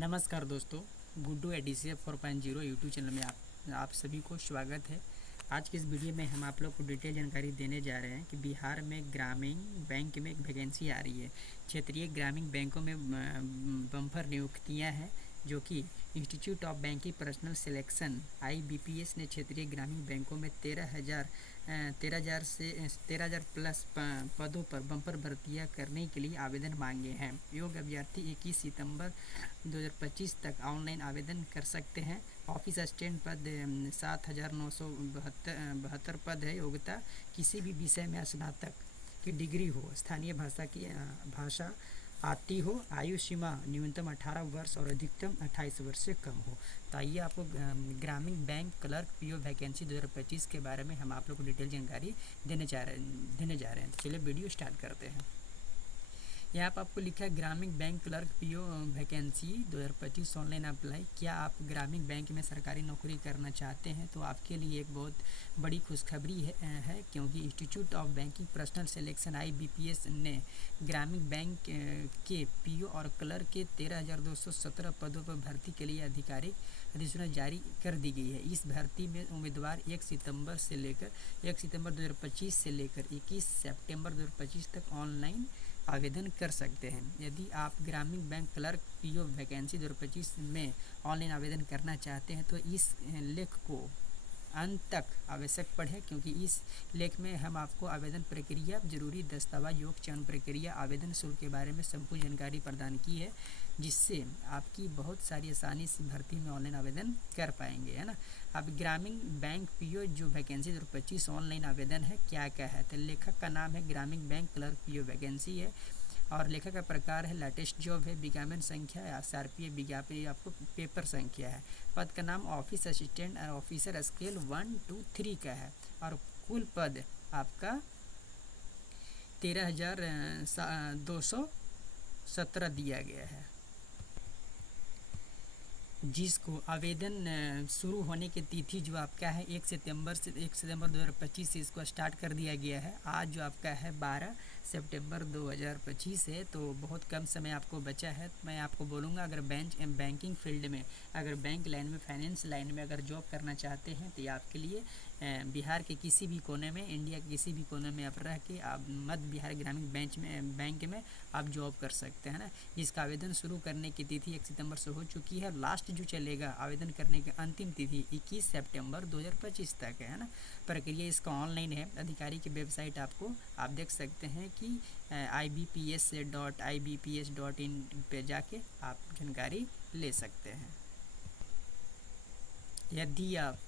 नमस्कार दोस्तों, Guddu एडीसीएफ 4.0 YouTube channel में आप सभी को स्वागत है। आज की इस वीडियो में हम आप लोग को डिटेल जानकारी देने जा रहे हैं कि बिहार में ग्रामीण बैंक में एक वैकेंसी आ रही है। क्षेत्रीय ग्रामीण बैंकों में बम्पर नियुक्तियां हैं, जो कि institute of banking personal selection IBPS ने क्षेत्रीय ग्रामीण बैंकों में 13,000 प्लस पदों पर बम्पर भर्तियां करने के लिए आवेदन मांगे हैं। योग्य अभ्यर्थी 21 सितंबर 2025 तक ऑनलाइन आवेदन कर सकते हैं। ऑफिस असिस्टेंट पद 7,972 पद है। योग्यता किसी भी विषय में स्नातक की डिग्री हो, स्थानीय भाषा आती हो, आयु सीमा न्यूनतम 18 वर्ष और अधिकतम 28 वर्ष से कम हो। तो आइए आपको ग्रामीण बैंक क्लर्क PO वैकेंसी 2025 के बारे में हम आप लोग को डिटेल जानकारी देने जा रहे हैं। तो चलिए वीडियो स्टार्ट करते हैं। यहाँ पर आपको लिखा है ग्रामीण bank clerk PO vacancy 2025 online apply. क्या आप ग्रामीण बैंक में सरकारी नौकरी करना चाहते हैं तो आपके लिए एक बहुत बड़ी खुशखबरी है, क्योंकि institute of banking personal selection IBPS ने ग्रामीण बैंक के PO और क्लर्क के 13,217 पदों पर भर्ती के लिए आधिकारिक अधिसूचना जारी कर दी गई है। इस भर्ती में उम्मीदवार 1 सितंबर 2025 से लेकर 21 सितंबर 2025 तक ऑनलाइन आवेदन कर सकते हैं। यदि आप ग्रामीण बैंक क्लर्क PO वैकेंसी 2025 में ऑनलाइन आवेदन करना चाहते हैं तो इस लेख को अंत तक आवश्यक पढ़ें, क्योंकि इस लेख में हम आपको आवेदन प्रक्रिया, जरूरी दस्तावेज, योग चयन प्रक्रिया, आवेदन शुल्क के बारे में संपूर्ण जानकारी प्रदान की है, जिससे आपकी बहुत सारी आसानी से भर्ती में ऑनलाइन आवेदन कर पाएंगे, है ना। अब ग्रामीण बैंक PO जो वैकेंसी 2025 ऑनलाइन आवेदन है, क्या क्या है। तो लेखक का नाम है ग्रामीण बैंक क्लर्क PO वैकेंसी है, और लेखक का प्रकार है लेटेस्ट जॉब है, विज्ञापन संख्या या SRPF विज्ञापन आपको पेपर संख्या है। पद का नाम ऑफिस असिस्टेंट ऑफिसर स्केल 1, 2, 3 का है, और कुल पद आपका 13,217 दिया गया है। जिसको आवेदन शुरू होने की तिथि जो आपका है 1 सितंबर 2025 से इसको स्टार्ट कर दिया गया है। आज जो आपका है 12 सितंबर 2025 है, तो बहुत कम समय आपको बचा है। मैं आपको बोलूँगा, अगर बैंकिंग फील्ड में, अगर बैंक लाइन में, फाइनेंस लाइन में अगर जॉब करना चाहते हैं तो ये आपके लिए बिहार के किसी भी कोने में, इंडिया के किसी भी कोने में आप रह के आप मध्य बिहार ग्रामीण बैंक में आप जॉब कर सकते हैं ना। इसका आवेदन शुरू करने की तिथि 1 सितंबर से हो चुकी है। लास्ट जो चलेगा आवेदन करने की अंतिम तिथि 21 सितंबर 2025 तक है ना। प्रक्रिया इसका ऑनलाइन है। अधिकारी की वेबसाइट आपको आप देख सकते हैं कि ibps.ibps.in पे जाके आप जानकारी ले सकते हैं। यदि आप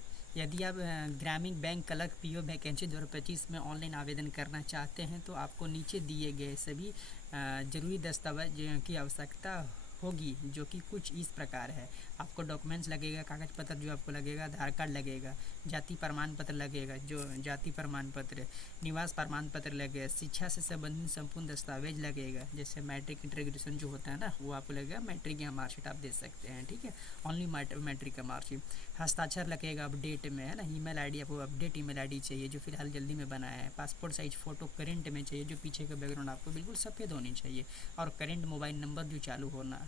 ग्रामीण बैंक क्लर्क PO वैकेंसी 2025 में ऑनलाइन आवेदन करना चाहते हैं तो आपको नीचे दिए गए सभी जरूरी दस्तावेज की आवश्यकता होगी, जो कि कुछ इस प्रकार है। आपको डॉक्यूमेंट्स लगेगा, कागज पत्र जो आपको लगेगा, आधार कार्ड लगेगा, जाति प्रमाण पत्र लगेगा, जो जाति प्रमाण पत्र, निवास प्रमाण पत्र लगेगा, शिक्षा से संबंधित संपूर्ण दस्तावेज लगेगा, जैसे मैट्रिक इंटीग्रेशन जो होता है ना, वो आपको लगेगा। मैट्रिक या मार्कशीट आप दे सकते हैं, ठीक है, ओनली मैट्रिक का मार्कशीट। हस्ताक्षर लगेगा अपडेट में, है ना। ईमेल ID आपको अपडेट ईमेल ID चाहिए, जो फिलहाल जल्दी में बनाया है। पासपोर्ट साइज फ़ोटो करेंट में चाहिए, जो पीछे का बैकग्राउंड आपको बिल्कुल सफ़ेद होनी चाहिए, और करेंट मोबाइल नंबर जो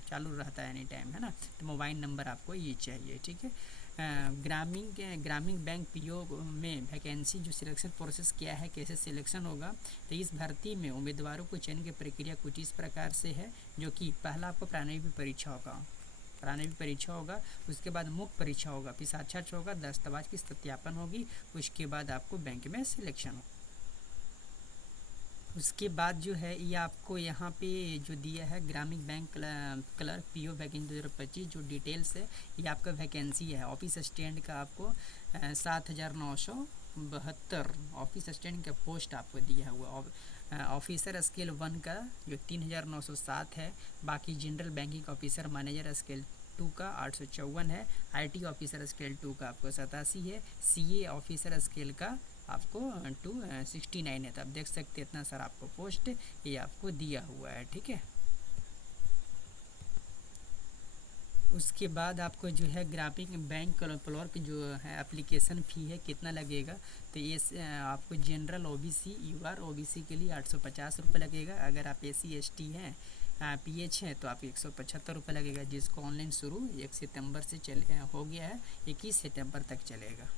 चालू रहता है एनी टाइम, है ना। तो मोबाइल नंबर आपको ये चाहिए, ठीक है। ग्रामीण बैंक PO में वैकेंसी जो सिलेक्शन प्रोसेस क्या है, कैसे सिलेक्शन होगा। तो इस भर्ती में उम्मीदवारों को चयन की प्रक्रिया कुछ इस प्रकार से है, जो कि पहला आपको प्रारंभिक परीक्षा होगा, उसके बाद मुख्य परीक्षा होगा, फिर साक्षात्कार होगा, दस्तावेज की सत्यापन होगी, उसके बाद आपको बैंक में सिलेक्शन होगा। उसके बाद जो है ये आपको यहाँ पे जो दिया है ग्रामीण बैंक क्लर्क PO वैकेंसी 2025 जो डिटेल्स है, ये आपका वैकेंसी है। ऑफिस असिस्टेंट का आपको 7,972 ऑफिस असिस्टेंट का पोस्ट आपको दिया हुआ। ऑफिसर स्केल 1 का जो 3,907 है। बाकी general banking officer manager scale 2 का 854 है। IT ऑफिसर स्केल 2 का आपको 87 है। CA ऑफिसर स्केल का आपको 269 है। तो आप देख सकते हैं इतना सारा आपको पोस्ट ये आपको दिया हुआ है, ठीक है। उसके बाद आपको जो है ग्रामीण बैंक क्लर्क जो है एप्लीकेशन फ़ी है कितना लगेगा। तो ये आपको जनरल OBC UR OBC के लिए 850 रुपये लगेगा। अगर आप SC ST हैं PH है तो आप 175 रुपये लगेगा, जिसको ऑनलाइन शुरू 1 सितंबर से चले हो गया है, 21 सितंबर तक चलेगा।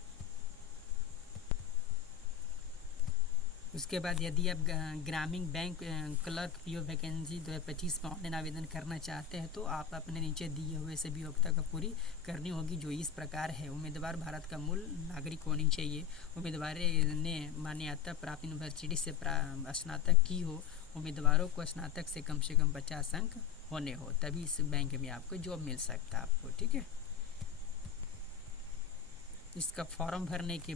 उसके बाद यदि आप ग्रामीण बैंक क्लर्क PO वैकेंसी 2025 में ऑनलाइन आवेदन करना चाहते हैं तो आप अपने नीचे दिए हुए सभी योग्यता का पूरी करनी होगी, जो इस प्रकार है। उम्मीदवार भारत का मूल नागरिक होनी चाहिए। उम्मीदवार ने मान्यता प्राप्त यूनिवर्सिटी से स्नातक की हो। उम्मीदवारों को स्नातक से कम 50 अंक होने हो, तभी इस बैंक में आपको जॉब मिल सकता है आपको, ठीक है। इसका फॉर्म भरने के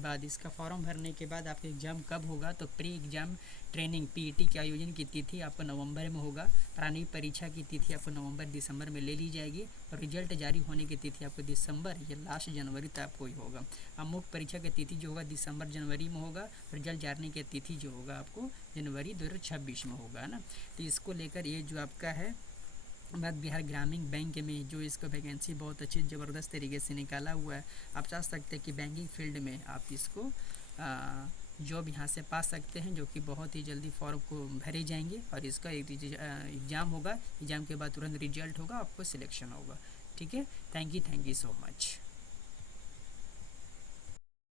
बाद आपका एग्ज़ाम कब होगा, तो प्री एग्ज़ाम ट्रेनिंग PET के आयोजन की तिथि आपको नवंबर में होगा। प्रारंभिक परीक्षा की तिथि आपको नवंबर दिसंबर में ले ली जाएगी और रिजल्ट जारी होने की तिथि आपको दिसंबर या लास्ट जनवरी तक आपको ही होगा। अब मुख्य परीक्षा की तिथि जो होगा दिसंबर जनवरी में होगा, रिजल्ट जारी की तिथि जो होगा आपको जनवरी 2026 में होगा, है ना। तो इसको लेकर ये जो आपका है मध्य बिहार ग्रामीण बैंक में जो इसका वैकेंसी बहुत अच्छी ज़बरदस्त तरीके से निकाला हुआ है। आप चाह सकते हैं कि बैंकिंग फील्ड में आप इसको जॉब यहाँ से पा सकते हैं, जो कि बहुत ही जल्दी फॉर्म को भरे जाएंगे और इसका एक एग्ज़ाम होगा। एग्ज़ाम के बाद तुरंत रिजल्ट होगा, आपको सिलेक्शन होगा, ठीक है। Thank you so much.